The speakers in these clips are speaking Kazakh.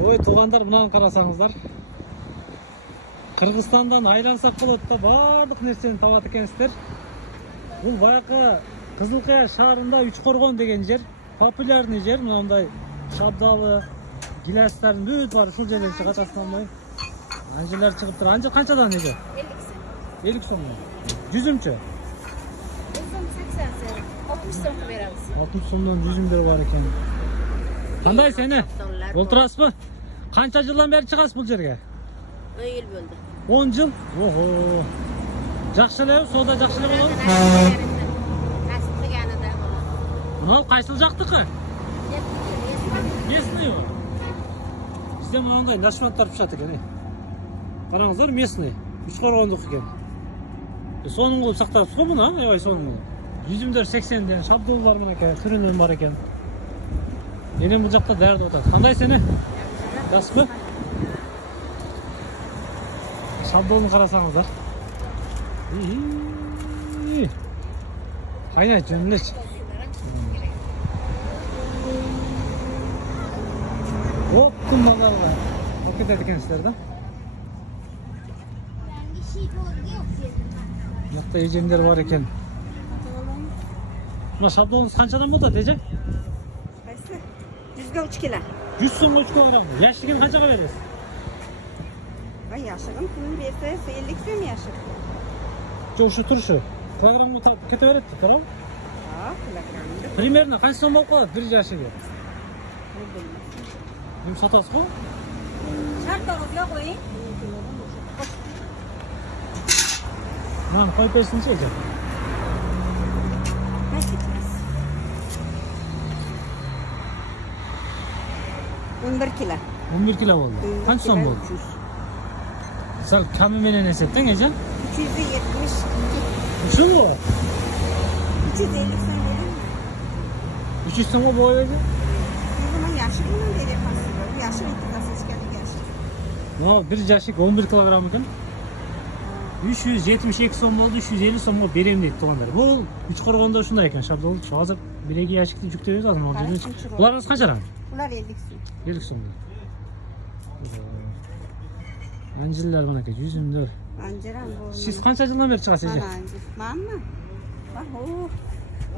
Ой, туғандар, мынаны қарасаңыздар. Қырғызстандан айлансақ болады да, барлық нәрсені табады екенсіздер. Бұл баяғы Қызылқия шаарында Үчқоргон деген жер, популярный жер, мынандай шабдалы, гилястарын бүт бар, ушул жерден чыгат астынан. Анжелер чыгып тур. Анжел канчадан неге? 50 сом. 100-мчө? 60 сомго беребиз. 60 сомдон 100-мдер бар экен. Кандай сени? Олтурасызбы? Канча жылдан бери чыгасыз бул жерге? 10 yıl bo'ldi. 10 жыл? Ого. Жакшы эле, соода жакшы эле болобу? Насип кылганында болот. Мынау кайсыл жактыкы? Местный. Bizde мынандай нашманттар пышат экен. Караңыздар, местный. Үчкоргондук экен. Сонун кылып сактапсыз го муну, аябай сонун кылып. 100-мдер 80ден шабдуулар менеке, түрүнөн бар экен. Энем бул жакта даярдап атат. Кандай сени? Жакшыбы? Шабдуулун карасаңыздар. Кайнайт жөн элечи. Оптун базарга кетет экенсиздер да. Мынакта эжемдер бар экен. Мына шабдуулуңуз канчадан болот, эже? Кайсы? 100 3 kilo. 100 сомго 3 килограмм. Яшыгын канчага бересиз? Яшыгын пулун берсе 50 сом яшык. Жо ушу турушу. Килограммга кете берет, туурабы? Килограммды. Примерно канча сом болуп калат бир жашыгы? Эми сатасыз го? Шарттарыбыз жок ой. Мана коюп берсинчи, эже. 11 kilo. 11 kilo болду. Канча сом болду? Сал камы менен эсептең, эже? 370. Ушулбу? 350 сом берем. 300 сомго болот, эже? Мен яшыгын берем пасыга. Яшыгын тасышкан яшык. Но бир жашык 11 килограмм экен. 372 сом болду, 350 сомго берем дейт туугандар. Бул Үчкоргондо ушундай экен, шабдол. Азыр биреги яшыкты жүктөбөз азыр ал жерден. Буларыңыз канчадан? Булар 50 сом. 50 сом. Анжеллер мынакей 100-мдер. Анжерам бул. Сиз канча жылдан бери чыгасыз, эже? Мамма. Баху.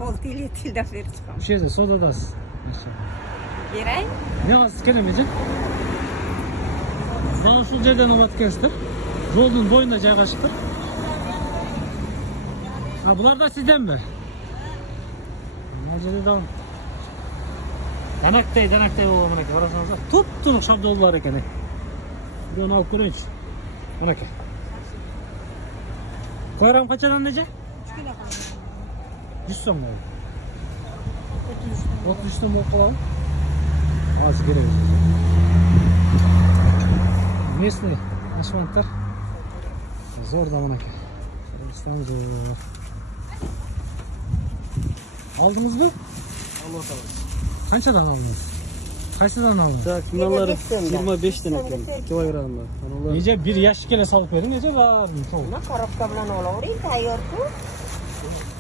Ол тилде бери чыгам. Ушул жерде содадасыз. Берай. Не кыласыз келем, эже? Мына ушул жерден алат экенсиздер. Жолдун боюнда жайгашыптыр. Булар да сизденби? Мына жерде да данактай болот мынакей, карасаңыздар. Туп-турук шабдол бар экен. Бирөөнү алып көрөйүнчү. Мынакей. Килограмм канчадан, эже? 3 kilo. 100 сом болот. 33 сом болуп калабы? Азыр келебиз. Местный ашманттар. Зор да мынакей. Кыргызстан зор. Алдыңызбы? Алып атабыз. Канчадан алдыңыз? Кайсыдан алдыңыз? Так, мыналар 25ден экен килограммы. Аналар Эже бир ящик эле салып бериң, эже баарын. Мына коробка менен алабырайын, тайёрку.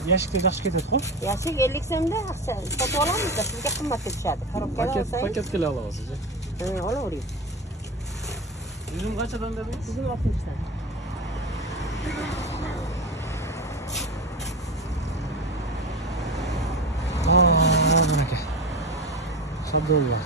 Ящикте жакшы кетет го. Яшык 50 сомда акча сатып аламыз да сизге кымбатка түшөт. Коробкада алсаңыз. пакет келе алабыз, эже. Алабырайын. Üzüm kaçadan dediniz? Bizim 60'dan. Aa, bu ne ki? Sabda var.